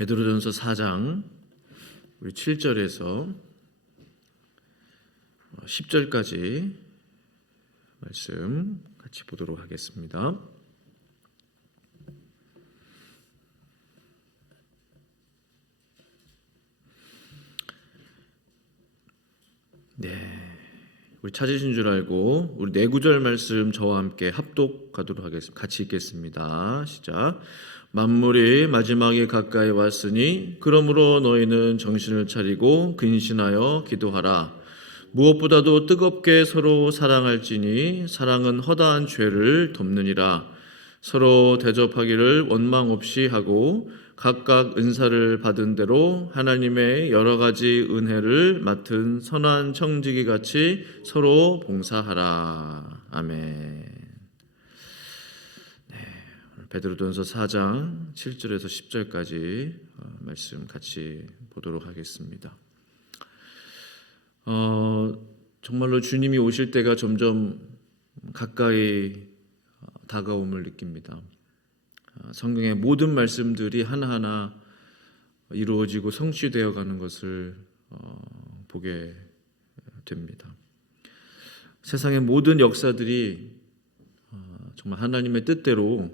베드로전서 4장 우리 7절에서 10절까지 말씀 같이 보도록 하겠습니다. 네, 우리 찾으신 줄 알고 우리 네 구절 말씀 저와 함께 합독하도록 하겠습니다. 같이 읽겠습니다. 시작. 만물이 마지막에 가까이 왔으니 그러므로 너희는 정신을 차리고 근신하여 기도하라. 무엇보다도 뜨겁게 서로 사랑할지니 사랑은 허다한 죄를 덮느니라. 서로 대접하기를 원망 없이 하고 각각 은사를 받은 대로 하나님의 여러 가지 은혜를 맡은 선한 청지기 같이 서로 봉사하라. 아멘. 네, 베드로전서 4장 7절에서 10절까지 말씀 같이 보도록 하겠습니다. 정말로 주님이 오실 때가 점점 가까이 다가옴을 느낍니다. 성경의 모든 말씀들이 하나하나 이루어지고 성취되어 가는 것을 보게 됩니다. 세상의 모든 역사들이 정말 하나님의 뜻대로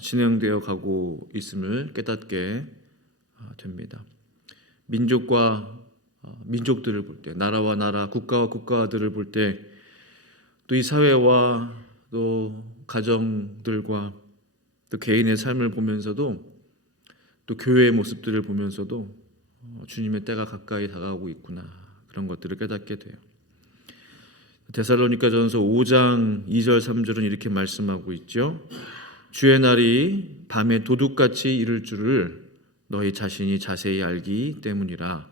진행되어 가고 있음을 깨닫게 됩니다. 민족과 민족들을 볼 때, 나라와 나라, 국가와 국가들을 볼 때, 또 이 사회와 또 가정들과 또 개인의 삶을 보면서도, 또 교회의 모습들을 보면서도 주님의 때가 가까이 다가오고 있구나, 그런 것들을 깨닫게 돼요. 데살로니가전서 5장 2절 3절은 이렇게 말씀하고 있죠. 주의 날이 밤에 도둑같이 이를 줄을 너희 자신이 자세히 알기 때문이라.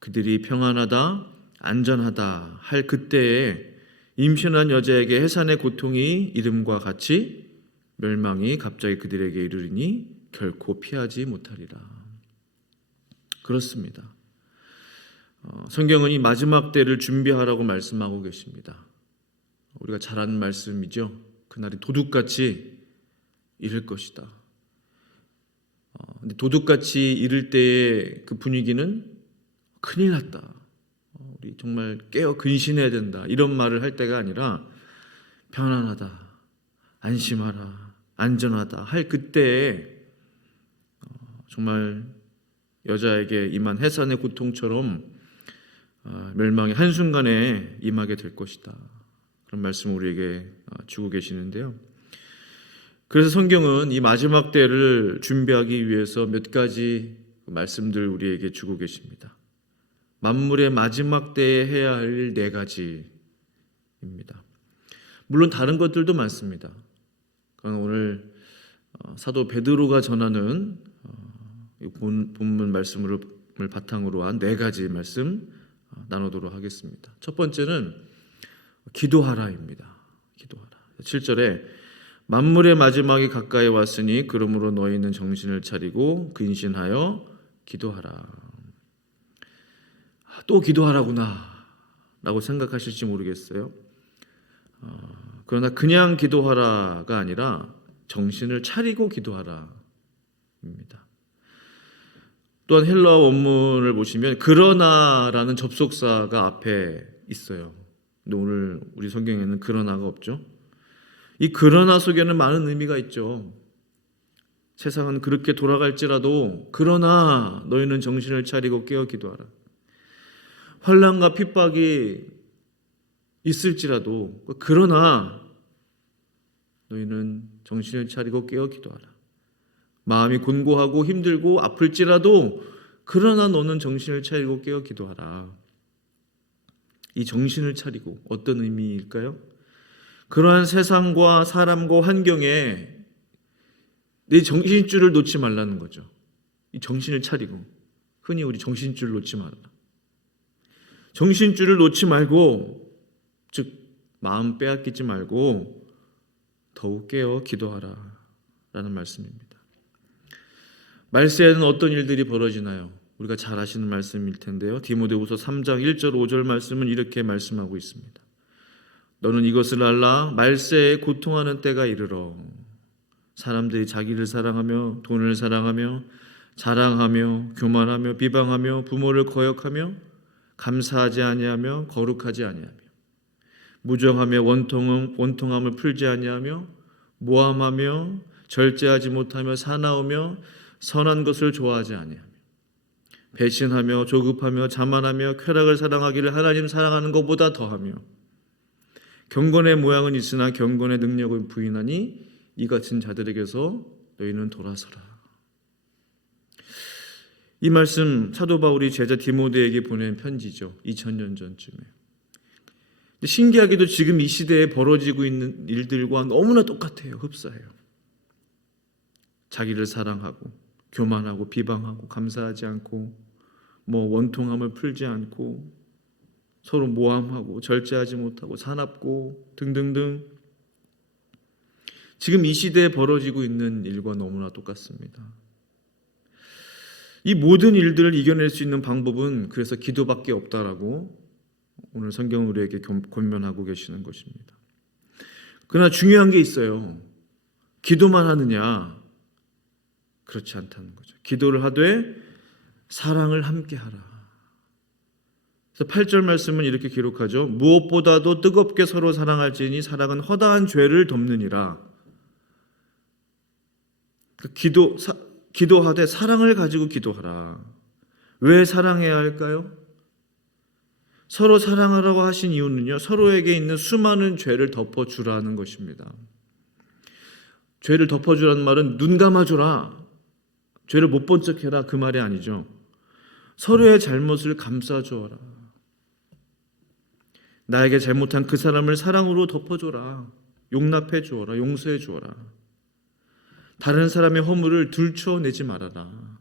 그들이 평안하다, 안전하다 할 그때에 임신한 여자에게 해산의 고통이 이름과 같이 멸망이 갑자기 그들에게 이르리니 결코 피하지 못하리라. 그렇습니다. 성경은 이 마지막 때를 준비하라고 말씀하고 계십니다. 우리가 잘 아는 말씀이죠. 그날이 도둑같이 이를 것이다. 근데 도둑같이 이를 때의 그 분위기는 큰일 났다, 우리 정말 깨어 근신해야 된다, 이런 말을 할 때가 아니라 편안하다, 안심하라, 안전하다 할 그때에 정말 여자에게 임한 해산의 고통처럼 멸망이 한순간에 임하게 될 것이다, 그런 말씀을 우리에게 주고 계시는데요. 그래서 성경은 이 마지막 때를 준비하기 위해서 몇 가지 말씀들 우리에게 주고 계십니다. 만물의 마지막 때에 해야 할 네 가지입니다. 물론 다른 것들도 많습니다. 오늘 사도 베드로가 전하는 본문 말씀을 바탕으로 한 네 가지 말씀 나누도록 하겠습니다. 첫 번째는 기도하라입니다. 기도하라. 7절에 만물의 마지막이 가까이 왔으니 그러므로 너희는 정신을 차리고 근신하여 기도하라. 또 기도하라구나 라고 생각하실지 모르겠어요. 그러나 그냥 기도하라가 아니라 정신을 차리고 기도하라 입니다. 또한 헬라어 원문을 보시면 그러나라는 접속사가 앞에 있어요. 근데 오늘 우리 성경에는 그러나가 없죠. 이 그러나 속에는 많은 의미가 있죠. 세상은 그렇게 돌아갈지라도 그러나 너희는 정신을 차리고 깨어 기도하라. 환난과 핍박이 있을지라도 그러나 너희는 정신을 차리고 깨어 기도하라. 마음이 곤고하고 힘들고 아플지라도 그러나 너는 정신을 차리고 깨어 기도하라. 이 정신을 차리고 어떤 의미일까요? 그러한 세상과 사람과 환경에 내 정신줄을 놓지 말라는 거죠. 이 정신을 차리고, 흔히 우리 정신줄 놓지 말라. 정신줄을 놓지 말고, 즉 마음 빼앗기지 말고 더욱 깨어 기도하라 라는 말씀입니다. 말세에는 어떤 일들이 벌어지나요? 우리가 잘 아시는 말씀일 텐데요. 디모데후서 3장 1절 5절 말씀은 이렇게 말씀하고 있습니다. 너는 이것을 알라. 말세에 고통하는 때가 이르러 사람들이 자기를 사랑하며 돈을 사랑하며 자랑하며 교만하며 비방하며 부모를 거역하며 감사하지 아니하며 거룩하지 아니하며 무정하며 원통함을 풀지 아니하며 모함하며 절제하지 못하며 사나우며 선한 것을 좋아하지 아니하며 배신하며 조급하며 자만하며 쾌락을 사랑하기를 하나님 사랑하는 것보다 더하며 경건의 모양은 있으나 경건의 능력을 부인하니 이 같은 자들에게서 너희는 돌아서라. 이 말씀 사도 바울이 제자 디모데에게 보낸 편지죠. 2000년 전쯤에. 신기하게도 지금 이 시대에 벌어지고 있는 일들과 너무나 똑같아요. 흡사해요. 자기를 사랑하고 교만하고 비방하고 감사하지 않고 원통함을 풀지 않고 서로 모함하고 절제하지 못하고 사납고 등등등. 지금 이 시대에 벌어지고 있는 일과 너무나 똑같습니다. 이 모든 일들을 이겨낼 수 있는 방법은 그래서 기도밖에 없다라고 오늘 성경은 우리에게 권면하고 계시는 것입니다. 그러나 중요한 게 있어요. 기도만 하느냐? 그렇지 않다는 거죠. 기도를 하되 사랑을 함께 하라. 그래서 8절 말씀은 이렇게 기록하죠. 무엇보다도 뜨겁게 서로 사랑할지니 사랑은 허다한 죄를 덮느니라. 기도하되 사랑을 가지고 기도하라. 왜 사랑해야 할까요? 서로 사랑하라고 하신 이유는요, 서로에게 있는 수많은 죄를 덮어주라는 것입니다. 죄를 덮어주라는 말은 눈 감아줘라, 죄를 못 본 척해라, 그 말이 아니죠. 서로의 잘못을 감싸주어라. 나에게 잘못한 그 사람을 사랑으로 덮어줘라. 용납해 주어라. 용서해 주어라. 다른 사람의 허물을 들춰내지 말아라.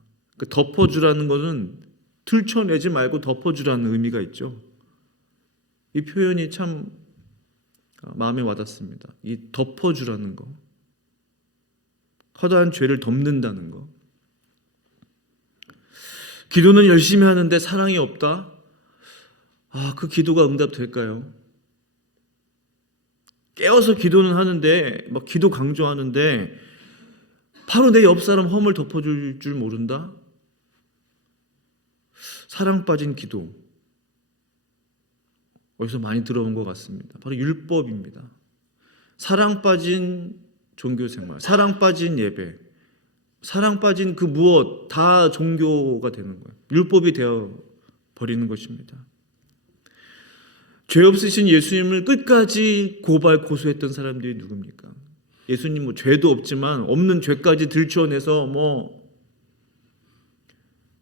덮어주라는 것은 들춰내지 말고 덮어주라는 의미가 있죠. 이 표현이 참 마음에 와닿습니다. 이 덮어주라는 거, 허다한 죄를 덮는다는 거. 기도는 열심히 하는데 사랑이 없다? 그 기도가 응답될까요? 깨어서 기도는 하는데 막 기도 강조하는데 바로 내 옆 사람 허물 덮어줄 줄 모른다? 사랑 빠진 기도, 어디서 많이 들어온 것 같습니다. 바로 율법입니다. 사랑 빠진 종교생활, 사랑 빠진 예배, 사랑 빠진 그 무엇 다 종교가 되는 거예요. 율법이 되어 버리는 것입니다. 죄 없으신 예수님을 끝까지 고소했던 사람들이 누굽니까? 예수님 죄도 없지만 없는 죄까지 들추어내서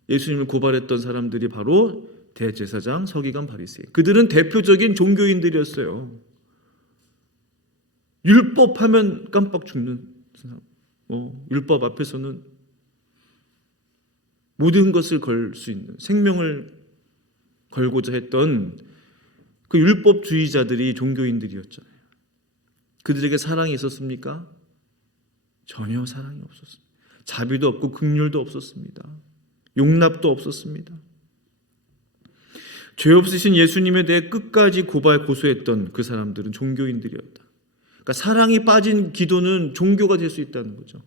예수님을 고발했던 사람들이 바로 대제사장, 서기관, 바리새인. 그들은 대표적인 종교인들이었어요. 율법하면 깜빡 죽는 사람. 율법 앞에서는 모든 것을 걸 수 있는, 생명을 걸고자 했던 그 율법주의자들이 종교인들이었잖아요. 그들에게 사랑이 있었습니까? 전혀 사랑이 없었습니다. 자비도 없고 긍휼도 없었습니다. 용납도 없었습니다. 죄 없으신 예수님에 대해 끝까지 고소했던 그 사람들은 종교인들이었다. 그러니까 사랑이 빠진 기도는 종교가 될 수 있다는 거죠.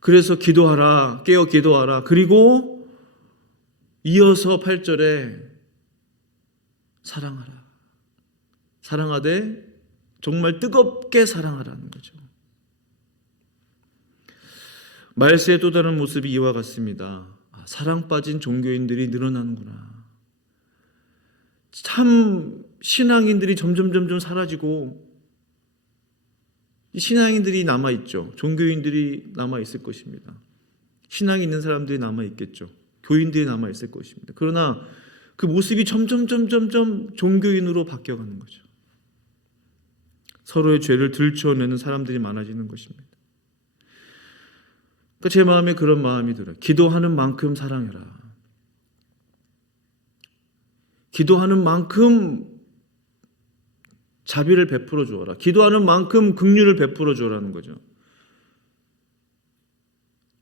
그래서 기도하라, 깨어 기도하라. 그리고 이어서 8절에 사랑하라. 사랑하되 정말 뜨겁게 사랑하라는 거죠. 말세의 또 다른 모습이 이와 같습니다. 사랑 빠진 종교인들이 늘어나는구나. 참 신앙인들이 점점 사라지고 신앙인들이 남아있죠. 종교인들이 남아있을 것입니다. 신앙이 있는 사람들이 남아있겠죠. 교인들이 남아있을 것입니다. 그러나 그 모습이 점점 종교인으로 바뀌어가는 거죠. 서로의 죄를 들춰내는 사람들이 많아지는 것입니다. 그러니까 제 마음에 그런 마음이 들어요. 기도하는 만큼 사랑해라. 기도하는 만큼 자비를 베풀어 주어라. 기도하는 만큼 긍휼을 베풀어 주라는 거죠.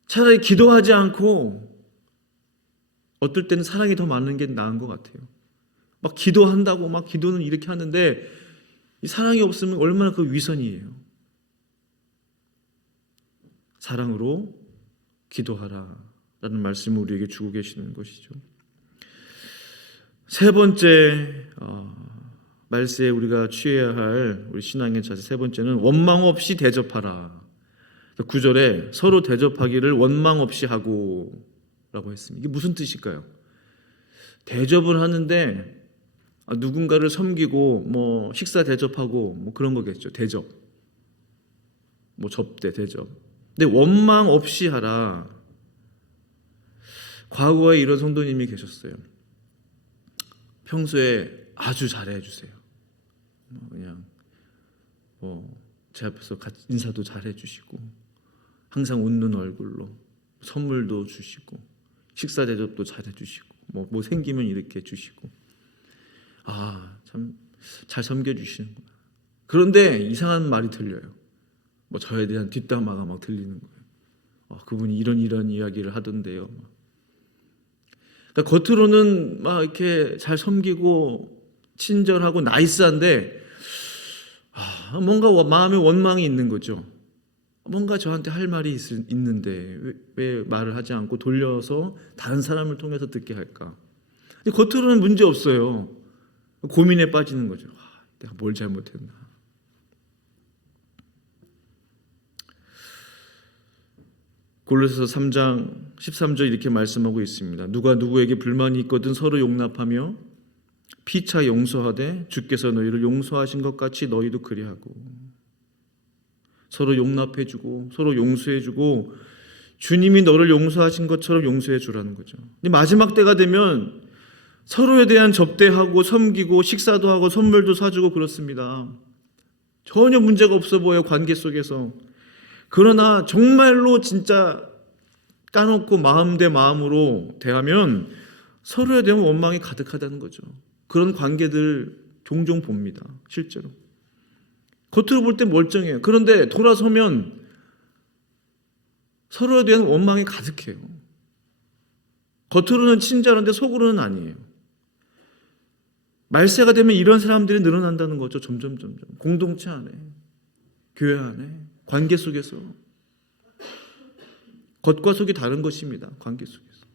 차라리 기도하지 않고 어떨 때는 사랑이 더 많은 게 나은 것 같아요. 막 기도한다고 막 기도는 이렇게 하는데 이 사랑이 없으면 얼마나 그 위선이에요. 사랑으로 기도하라라는 말씀을 우리에게 주고 계시는 것이죠. 세 번째 말세에 우리가 취해야 할 우리 신앙의 자세 세 번째는 원망 없이 대접하라. 9절에 서로 대접하기를 원망 없이 하고 라고 했습니다. 이게 무슨 뜻일까요? 대접을 하는데 누군가를 섬기고 뭐 식사 대접하고 뭐 그런 거겠죠. 대접, 뭐 접대 대접. 근데 원망 없이 하라. 과거에 이런 성도님이 계셨어요. 평소에 아주 잘해 주세요. 그냥 제 앞에서 인사도 잘해 주시고 항상 웃는 얼굴로 선물도 주시고 식사 대접도 잘해 주시고 뭐 생기면 이렇게 주시고 참 잘 섬겨 주시는구나. 그런데 이상한 말이 들려요. 저에 대한 뒷담화가 막 들리는 거예요. 그분이 이런 이야기를 하던데요. 그러니까 겉으로는 막 이렇게 잘 섬기고 친절하고 나이스한데 뭔가 마음에 원망이 있는 거죠. 뭔가 저한테 할 말이 있는데 왜 말을 하지 않고 돌려서 다른 사람을 통해서 듣게 할까? 근데 겉으로는 문제 없어요. 고민에 빠지는 거죠. 내가 뭘 잘못했나? 골로새서 3장 13절 이렇게 말씀하고 있습니다. 누가 누구에게 불만이 있거든 서로 용납하며 피차 용서하되 주께서 너희를 용서하신 것 같이 너희도 그리하고. 서로 용납해주고 서로 용서해주고 주님이 너를 용서하신 것처럼 용서해 주라는 거죠. 근데 마지막 때가 되면 서로에 대한 접대하고 섬기고 식사도 하고 선물도 사주고 그렇습니다. 전혀 문제가 없어 보여요, 관계 속에서. 그러나 정말로 진짜 까놓고 마음 대 마음으로 대하면 서로에 대한 원망이 가득하다는 거죠. 그런 관계들 종종 봅니다, 실제로. 겉으로 볼 때 멀쩡해요. 그런데 돌아서면 서로에 대한 원망이 가득해요. 겉으로는 친절한데 속으로는 아니에요. 말세가 되면 이런 사람들이 늘어난다는 거죠. 점점 공동체 안에, 교회 안에, 관계 속에서. 겉과 속이 다른 것입니다. 관계 속에서.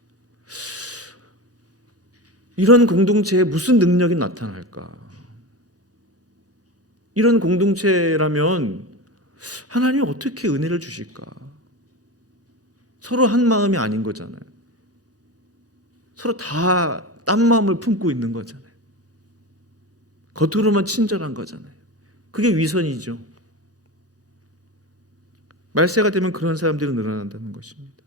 이런 공동체에 무슨 능력이 나타날까? 이런 공동체라면 하나님이 어떻게 은혜를 주실까? 서로 한 마음이 아닌 거잖아요. 서로 다 딴 마음을 품고 있는 거잖아요. 겉으로만 친절한 거잖아요. 그게 위선이죠. 말세가 되면 그런 사람들이 늘어난다는 것입니다.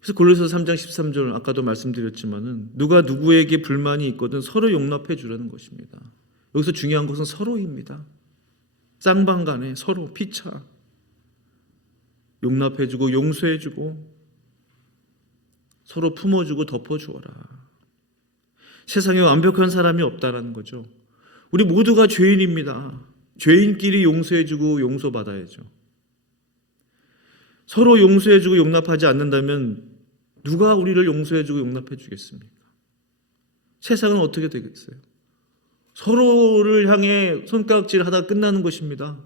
그래서 골로새서 3장 13절 아까도 말씀드렸지만은 누가 누구에게 불만이 있거든 서로 용납해 주라는 것입니다. 여기서 중요한 것은 서로입니다. 쌍방간에 서로 피차 용납해 주고 용서해 주고 서로 품어 주고 덮어 주어라. 세상에 완벽한 사람이 없다라는 거죠. 우리 모두가 죄인입니다. 죄인끼리 용서해 주고 용서받아야죠. 서로 용서해 주고 용납하지 않는다면 누가 우리를 용서해 주고 용납해 주겠습니까? 세상은 어떻게 되겠어요? 서로를 향해 손가락질 하다 끝나는 것입니다.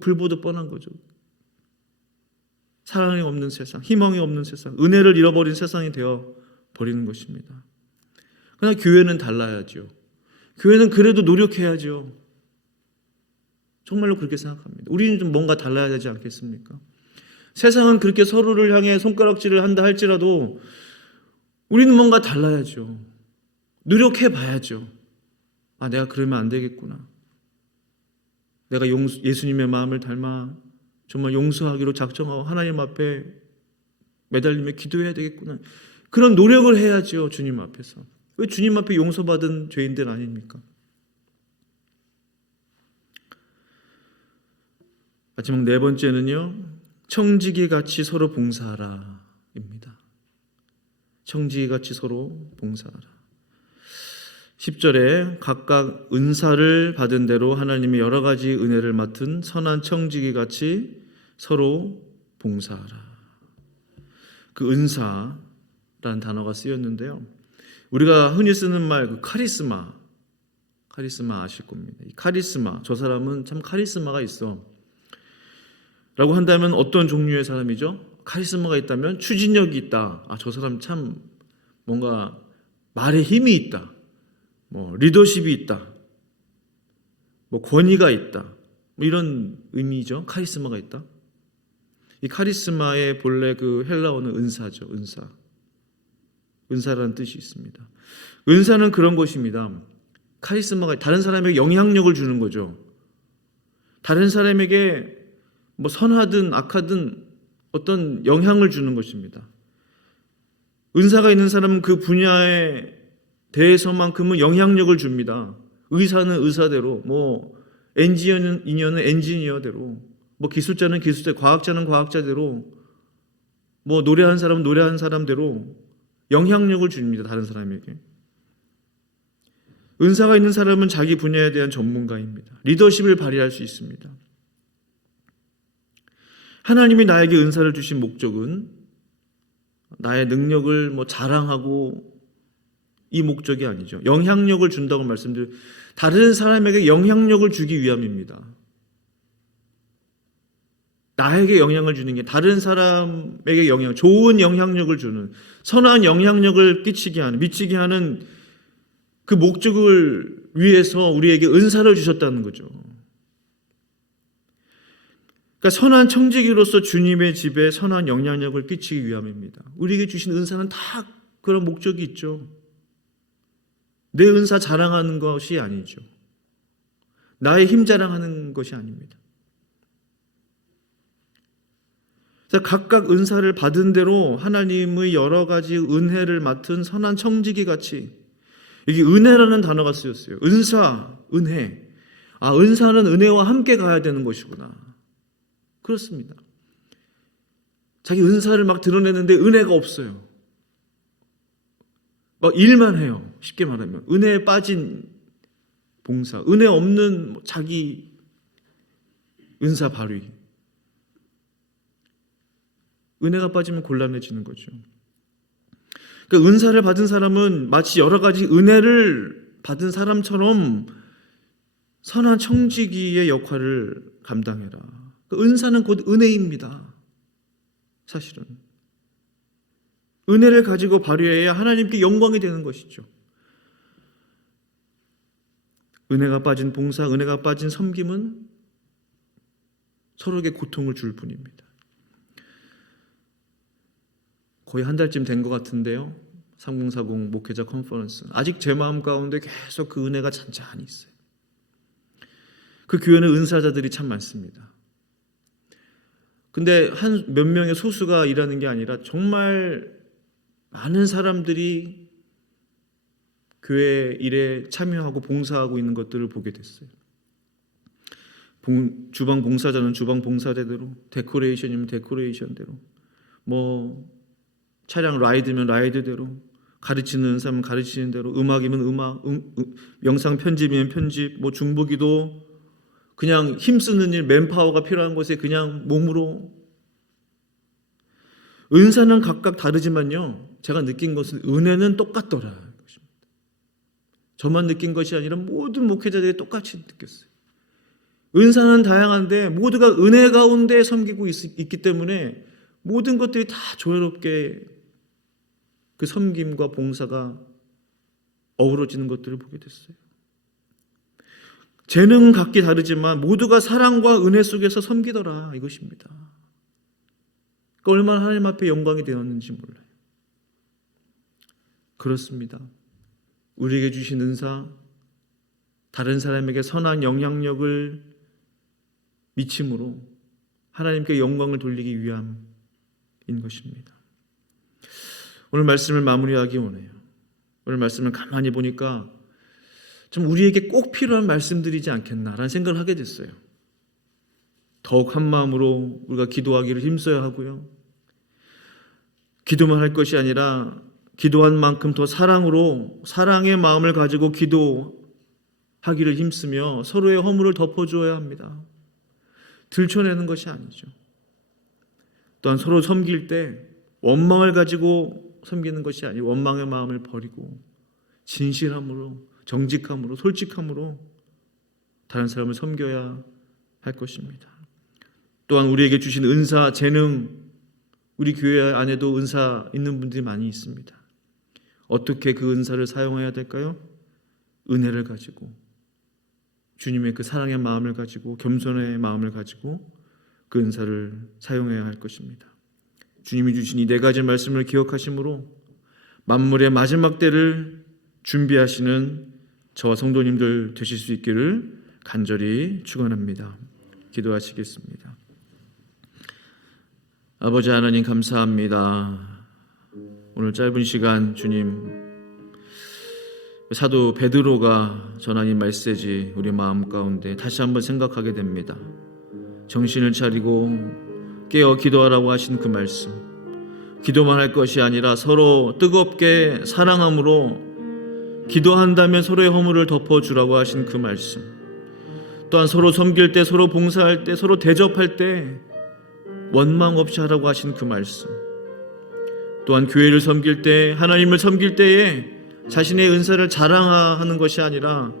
불보듯 뻔한 거죠. 사랑이 없는 세상, 희망이 없는 세상, 은혜를 잃어버린 세상이 되어 버리는 것입니다. 그러나 교회는 달라야죠. 교회는 그래도 노력해야죠. 정말로 그렇게 생각합니다. 우리는 좀 뭔가 달라야 되지 않겠습니까? 세상은 그렇게 서로를 향해 손가락질을 한다 할지라도 우리는 뭔가 달라야죠. 노력해 봐야죠. 내가 그러면 안 되겠구나. 내가 예수님의 마음을 닮아 정말 용서하기로 작정하고 하나님 앞에 매달리며 기도해야 되겠구나. 그런 노력을 해야죠. 주님 앞에서. 왜 주님 앞에 용서받은 죄인들 아닙니까? 마지막 네 번째는요, 청지기 같이 서로 봉사하라 입니다. 청지기 같이 서로 봉사하라. 10절에 각각 은사를 받은 대로 하나님의 여러 가지 은혜를 맡은 선한 청지기 같이 서로 봉사하라. 그 은사라는 단어가 쓰였는데요, 우리가 흔히 쓰는 말 그 카리스마 아실 겁니다. 이 카리스마, 저 사람은 참 카리스마가 있어. 한다면 어떤 종류의 사람이죠? 카리스마가 있다면 추진력이 있다. 저 사람 참 뭔가 말에 힘이 있다. 리더십이 있다. 권위가 있다. 이런 의미죠. 카리스마가 있다. 이 카리스마의 본래 그 헬라어는 은사죠. 은사. 은사라는 뜻이 있습니다. 은사는 그런 것입니다. 카리스마가 다른 사람에게 영향력을 주는 거죠. 다른 사람에게 선하든 악하든 어떤 영향을 주는 것입니다. 은사가 있는 사람은 그 분야에 대해서만큼은 영향력을 줍니다. 의사는 의사대로, 엔지니어는 엔지니어대로, 기술자는 기술자, 과학자는 과학자대로, 노래하는 사람은 노래하는 사람대로 영향력을 줍니다. 다른 사람에게. 은사가 있는 사람은 자기 분야에 대한 전문가입니다. 리더십을 발휘할 수 있습니다. 하나님이 나에게 은사를 주신 목적은 나의 능력을 자랑하고 이 목적이 아니죠. 영향력을 준다고 말씀드려 다른 사람에게 영향력을 주기 위함입니다. 나에게 영향을 주는 게 다른 사람에게 좋은 영향력을 주는, 선한 영향력을 끼치게 하는, 미치게 하는 그 목적을 위해서 우리에게 은사를 주셨다는 거죠. 그러니까 선한 청지기로서 주님의 집에 선한 영향력을 끼치기 위함입니다. 우리에게 주신 은사는 다 그런 목적이 있죠. 내 은사 자랑하는 것이 아니죠. 나의 힘 자랑하는 것이 아닙니다. 각각 은사를 받은 대로 하나님의 여러 가지 은혜를 맡은 선한 청지기 같이, 여기 은혜라는 단어가 쓰였어요. 은사, 은혜. 은사는 은혜와 함께 가야 되는 것이구나. 그렇습니다. 자기 은사를 막 드러내는데 은혜가 없어요. 일만 해요. 쉽게 말하면 은혜에 빠진 봉사, 은혜 없는 자기 은사 발휘. 은혜가 빠지면 곤란해지는 거죠. 그러니까 은사를 받은 사람은 마치 여러 가지 은혜를 받은 사람처럼 선한 청지기의 역할을 감당해라. 은사는 곧 은혜입니다. 사실은 은혜를 가지고 발휘해야 하나님께 영광이 되는 것이죠. 은혜가 빠진 봉사, 은혜가 빠진 섬김은 서로에게 고통을 줄 뿐입니다. 거의 한 달쯤 된 것 같은데요. 3040 목회자 컨퍼런스. 아직 제 마음 가운데 계속 그 은혜가 잔잔히 있어요. 그 교회는 은사자들이 참 많습니다. 근데 한 몇 명의 소수가 일하는 게 아니라 정말 많은 사람들이 교회 일에 참여하고 봉사하고 있는 것들을 보게 됐어요. 주방 봉사자는 주방 봉사대로, 데코레이션이면 데코레이션대로, 차량 라이드면 라이드대로, 가르치는 사람은 가르치는 대로, 음악이면 음악, 영상 편집이면 편집, 중보기도 그냥 힘쓰는 일, 맨파워가 필요한 곳에 그냥 몸으로. 은사는 각각 다르지만요, 제가 느낀 것은 은혜는 똑같더라. 저만 느낀 것이 아니라 모든 목회자들이 똑같이 느꼈어요. 은사는 다양한데 모두가 은혜 가운데 섬기고 있기 때문에 모든 것들이 다 조화롭게 그 섬김과 봉사가 어우러지는 것들을 보게 됐어요. 재능은 각기 다르지만 모두가 사랑과 은혜 속에서 섬기더라, 이것입니다. 그러니까 얼마나 하나님 앞에 영광이 되었는지 몰라요. 그렇습니다. 우리에게 주신 은사, 다른 사람에게 선한 영향력을 미침으로 하나님께 영광을 돌리기 위함인 것입니다. 오늘 말씀을 마무리하기 원해요. 오늘 말씀을 가만히 보니까 좀 우리에게 꼭 필요한 말씀들이지 않겠나라는 생각을 하게 됐어요. 더욱 한 마음으로 우리가 기도하기를 힘써야 하고요. 기도만 할 것이 아니라 기도한 만큼 더 사랑으로, 사랑의 마음을 가지고 기도하기를 힘쓰며 서로의 허물을 덮어주어야 합니다. 들춰내는 것이 아니죠. 또한 서로 섬길 때 원망을 가지고 섬기는 것이 아니고 원망의 마음을 버리고 진실함으로, 정직함으로, 솔직함으로 다른 사람을 섬겨야 할 것입니다. 또한 우리에게 주신 은사, 재능, 우리 교회 안에도 은사 있는 분들이 많이 있습니다. 어떻게 그 은사를 사용해야 될까요? 은혜를 가지고, 주님의 그 사랑의 마음을 가지고, 겸손의 마음을 가지고 그 은사를 사용해야 할 것입니다. 주님이 주신 이 네 가지 말씀을 기억하심으로 만물의 마지막 때를 준비하시는 저와 성도님들 되실 수 있기를 간절히 축원합니다. 기도하시겠습니다. 아버지 하나님, 감사합니다. 오늘 짧은 시간 주님, 사도 베드로가 전한 이 메시지 우리 마음 가운데 다시 한번 생각하게 됩니다. 정신을 차리고 깨어 기도하라고 하신 그 말씀, 기도만 할 것이 아니라 서로 뜨겁게 사랑함으로 기도한다면 서로의 허물을 덮어주라고 하신 그 말씀, 또한 서로 섬길 때, 서로 봉사할 때, 서로 대접할 때 원망 없이 하라고 하신 그 말씀, 또한 교회를 섬길 때, 하나님을 섬길 때에 자신의 은사를 자랑하는 것이 아니라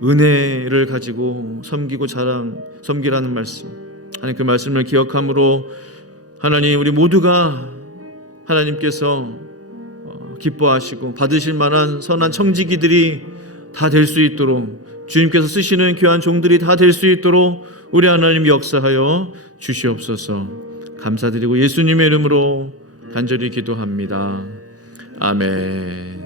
은혜를 가지고 섬기고 섬기라는 말씀, 하나님 그 말씀을 기억함으로 하나님, 우리 모두가 하나님께서 기뻐하시고 받으실 만한 선한 청지기들이 다 될 수 있도록, 주님께서 쓰시는 귀한 종들이 다 될 수 있도록 우리 하나님 역사하여 주시옵소서. 감사드리고 예수님의 이름으로 간절히 기도합니다. 아멘.